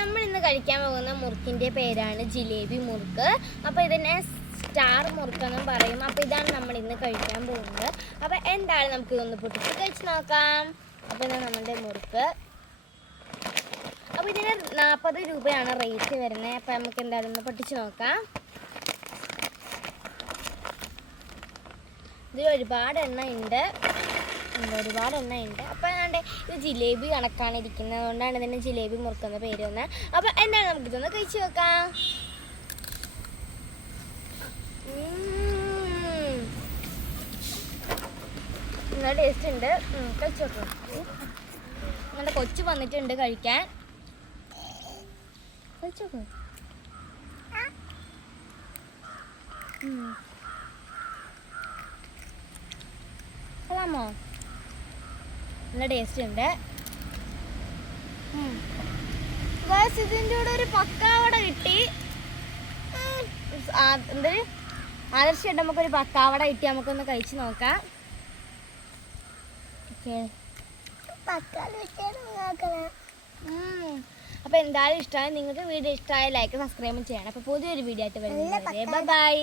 നമ്മൾ ഇന്ന് കഴിക്കാൻ പോകുന്ന മുറുക്കിൻ്റെ പേരാണ് ജിലേബി മുറുക്ക്. അപ്പോൾ ഇതിനെ സ്റ്റാർ മുറുക്കെന്നും പറയും. അപ്പോൾ ഇതാണ് നമ്മൾ ഇന്ന് കഴിക്കാൻ പോകുന്നത്. അപ്പോൾ എന്താണ് നമുക്ക് ഇതൊന്ന് പൊട്ടിച്ച് കഴിച്ച് നോക്കാം. അപ്പോൾ ഇതാണ് നമ്മുടെ മുറുക്ക്. അപ്പോൾ ഇതിന് 40 രൂപയാണ് റേറ്റ് വരുന്നത്. അപ്പോൾ നമുക്ക് എന്തായാലും ഒന്ന് പൊട്ടിച്ച് നോക്കാം. ഇതിൽ ഒരുപാട് എണ്ണ ഉണ്ട്. അപ്പോൾ അതുകൊണ്ട് ഇത് ജിലേബി കണക്കാണ് ഇരിക്കുന്നത്. അതുകൊണ്ടാണ് ഇതിന് ജിലേബി മുറുക്കുന്ന പേര് വന്നത്. അപ്പോൾ എന്താണ് നമുക്കിതൊന്ന് കഴിച്ച് നോക്കാം. നല്ല ടേസ്റ്റ് ഉണ്ട്. കഴിച്ച് നോക്കാം. നമ്മുടെ കൊച്ചു വന്നിട്ടുണ്ട് കഴിക്കാൻ. കഴിച്ച് നോക്കാം. കൊള്ളാമോ? നല്ല ടേസ്റ്റ് ഉണ്ട്. ഇതിൻ്റെ കൂടെ ഒരു പക്കാവട കിട്ടി. എന്തൊരു ആദർശമായിട്ട് നമുക്കൊരു പക്കാവട കിട്ടി. നമുക്കൊന്ന് കഴിച്ച് നോക്കാം. അപ്പോൾ എന്തായാലും ഇഷ്ടമായി. നിങ്ങൾക്ക് വീഡിയോ ഇഷ്ടമായ ലൈക്ക് സബ്സ്ക്രൈബ് ചെയ്യണം. അപ്പോൾ പുതിയൊരു വീഡിയോ ആയിട്ട് വരുന്നത്. Bye bye.